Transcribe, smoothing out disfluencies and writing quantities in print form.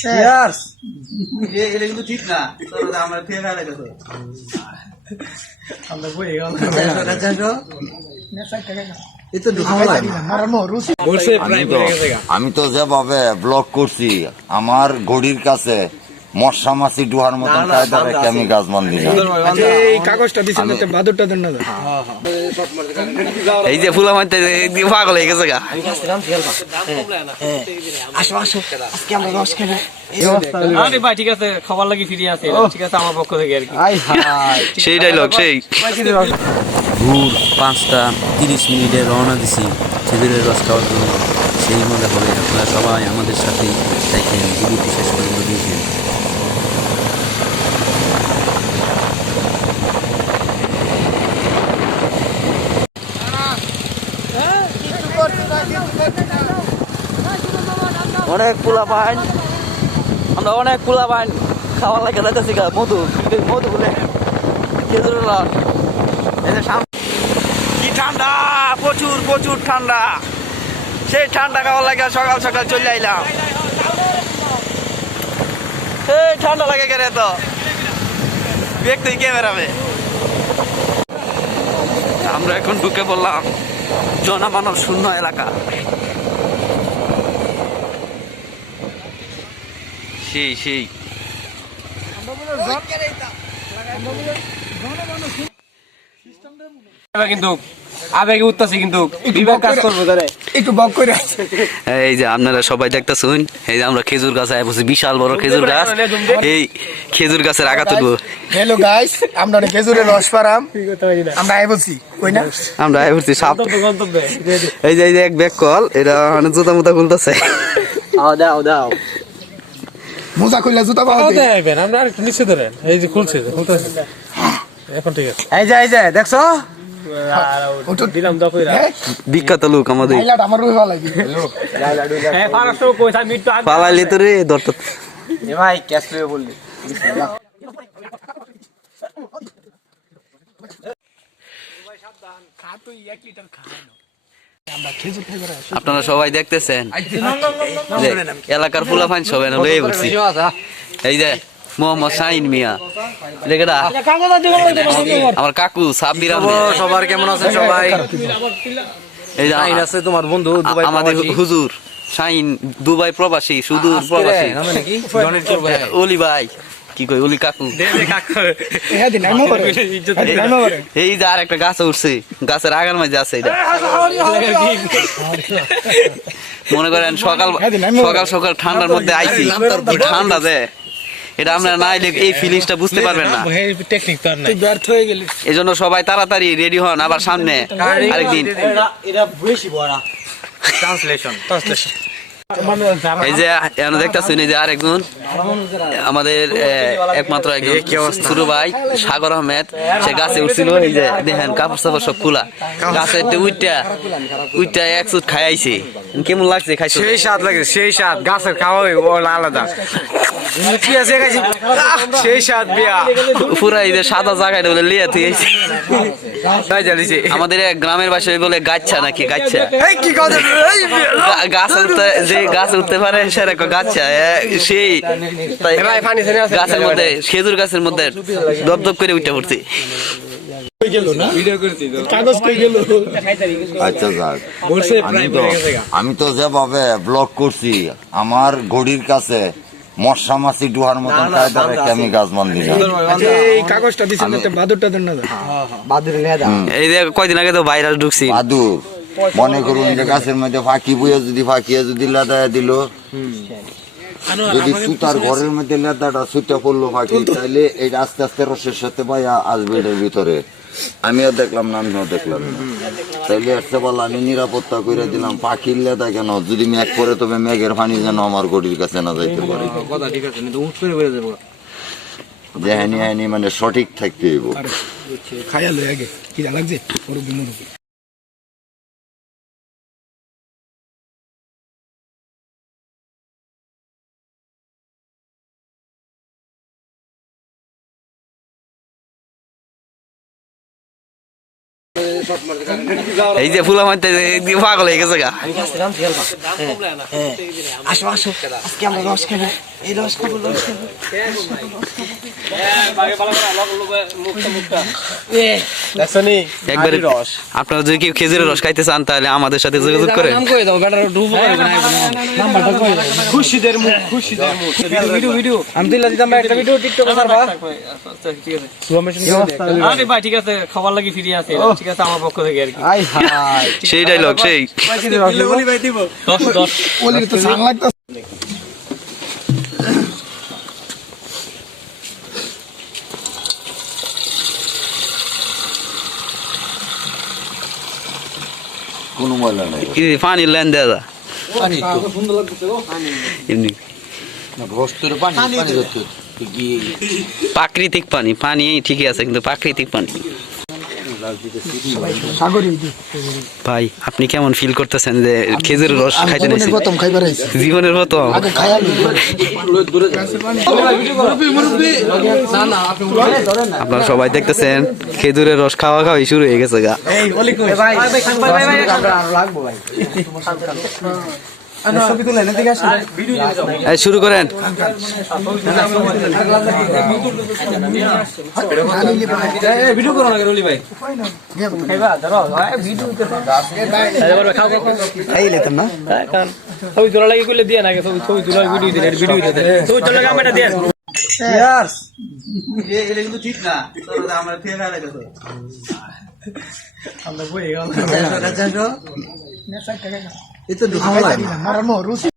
Cheers এটা কিন্তু ঠিক না আমরা খেয়ে ফেলে গেছে আমরা বই গেল আমি তো যেভাবে ব্লক করছি আমার ঘড়ির কাছে মশা মাছি ডুহার মতন কায়দা রেখে আমি গাছ বান্ধি কাগজটা দিচ্ছেন বাদুরটা দেন না এই যে ফুলা মারতে পাগল হয়ে গেছে গা ভাই ঠিক আছে খবর লাগি ফিরে আছে ঠিক আছে আমার পক্ষ থেকে আর কি সেই ডাইলগ সেই ভোর 5:30 রওনা দিছি খেজুরের রস খাওয়ার জন্য। সেই মজা হবে আপনারা সবাই আমাদের সাথে দেখেন, ভিডিওটি শেষ পর্যন্ত দেখেন। অনেক পোলা পাইন আমরা অনেক পোলা পাইন খাওয়ার লাগে যাইতেছি মধু মধু বলে খেজুরের রস। এই যে কি ঠান্ডা, প্রচুর প্রচুর ঠান্ডা। সেই ঠান্ডা খাওয়ার লাগে সকাল সকাল চলে আইলাম। এই ঠান্ডা লাগে কেন তো ব্যক্তি ক্যামেরামে। আমরা এখন ঢুকে পড়লাম জনমানব শূন্য এলাকা। সেই সেই কিন্তু আবেগে উঠতেছি কিন্তু বিবেক কাজ করবো তারে একটু বক করে আছে। এই যে আপনারা সবাই দেখতেছেন, এই যে আমরা খেজুর গাছ আয় বসে, বিশাল বড় খেজুর গাছ। এই খেজুর গাছের আগা তুলবো। হ্যালো গাইস, আমরা খেজুরের রস পারাম, আমরা আয় বলছি কই না, আমরা আয় বলছি সাপ। এই যে এক ব্যাগ কল, এটা জুতা মুতা খুলতেছে। দাও দাও মোজা খুললে জুতা পাওয়া যাবে। আমরা আর নিচে ধরেন, এই যে খুলছে এখন ঠিক আছে। এই যে দেখছো দিলাম দাও কইরা বিখ্যাত লোক আমাদের। আমার ভালো লাগে হ্যাঁ পারাসো কই আমি একটু পালাইলে তো রে দরত এ ভাই ক্যাশ লয়ে বললি আপনারা সবাই দেখতেছেন এলাকার ফুলাফান সবাই লয়ে বলছি। এই যে মোহাম্মদ শাহিন মিয়া, আমার কাকু সাব্বির আহমেদ। সবার কেমন আছেন সবাই? এই যে আছে তোমার বন্ধু আমাদের হুজুর শাহিন দুবাই প্রবাসী, সুদূর প্রবাসী। অলি ভাই কি কই, অলি কাকু। এই যে আর একটা গাছ উঠছে, গাছের আগার মাঝে আছে। এটা মনে করেন সকাল সকাল সকাল ঠান্ডার মধ্যে আইছি, ঠান্ডা যে এটা আমরা না এলে এই ফিলিংসটা বুঝতে পারবেন না। এই জন্য সবাই তাড়াতাড়ি রেডি হন, আবার সামনে আরেকদিন। এই যে দেখতেছেন, এই যে আরেকজন আমাদের একমাত্র একজন ছোট ভাই সাগর আহমেদ, সে গাছে উঠছিল। এই যে দেখেন কাপড় চাপড় সব খোলা, গাছে উইটা এক চুট খাই আইছে। কেমন লাগছে খাইছে? সেই স্বাদ লাগে, সেই স্বাদ। গাছের খাওয়া আলাদা, সেই স্বাদ বিয়া পুরা এই যে সাদা জায়গাটা বলে লিয়া তুই আমাদের গ্রামের ভাষায় বলে গাচ্ছা নাকি গাচ্ছা। গাছ যে গাছ উঠতে পারে সেরকম গাচ্ছা। সেই গাছের মধ্যে, খেজুর গাছের মধ্যে দপদপ করে উঠে পড়ছি। আচ্ছা যাক, আমি তো যেভাবে ব্লক করছি আমার ঘড়ির কাছে মশা মাছি ডুহার মতন কায়দা রেখে আমি গাছ বান্ধি কাগজটা দিচ্ছেন বাদুরটা দেন না এই যে কয়দিন আগে তো ভাইরাস ঢুকছি। বাদুর মনে করুন যে গাছের মধ্যে ফাঁকি বইয়ে যদি লাদায় দিল, যদি সুতার ঘরের মধ্যে লেদাটা সুতা পড়লো ফাঁকি, তাইলে এই আস্তে আস্তে রসের সাথে ভাই আসবে এটার ভিতরে। আমিও দেখলাম না, আমিও দেখলাম না, তাইলে একটা বলা আমি নিরাপত্তা করে দিলাম। পাখির লেদা কেন, যদি মেঘ পরে তবে মেঘের পানি যেন আমার ঘড়ির কাছে না যাইতে পারে। যেহানি হানি মানে সঠিক থাকতে হইব। খাইয়া লই আগে কি লাগছে এই যে ফুলা মারতে পাগল হয়ে গেছে গা। আসো আসো, আজকে আমরা রস খাবো। এই রস খাবো একবারে আপনারা যদি কেউ খেজুরের রস খাইতে চান তাহলে আমাদের সাথে যোগাযোগ করেন। খুশিদের মুখ ভিডিও আমি দিলা দিতাম একটা ভিডিও টিকটকে ছাড়বা। আরে ভাই ঠিক আছে, খাবার লাগি ফ্রি আছে, ঠিক আছে আমার পক্ষ থেকে আর কি। সেই ডায়লগ সেই ওলি তো সাং লাগতো কোনো ময়লা নাই কি পানি লেন দেয়া এমনি রোস্টের পানি পানি যত কি প্রাকৃতিক পানি, পানি ঠিকই আছে কিন্তু প্রাকৃতিক পানি। ভাই আপনি কেমন ফিল করতেছেন যে খেজুরের রস খাইতে নিয়েছেন? প্রথম খাইবার আইছি জীবনের প্রথম। আগে খায়া আপনারা সবাই দেখতেছেন খেজুরের রস খাওয়া খাওয়াই শুরু হয়ে গেছে গা। এই শুরু করেন। ভিডিও করো না রলি ভাই। ছবি তোলা লাগে করলে দিয়ে না, ছবি তোলা ভিডিও দিলে ছবি তোলা আমি এটা দিয়ে কিন্তু ঠিক না, আমরা ফের আমরা বই গেল।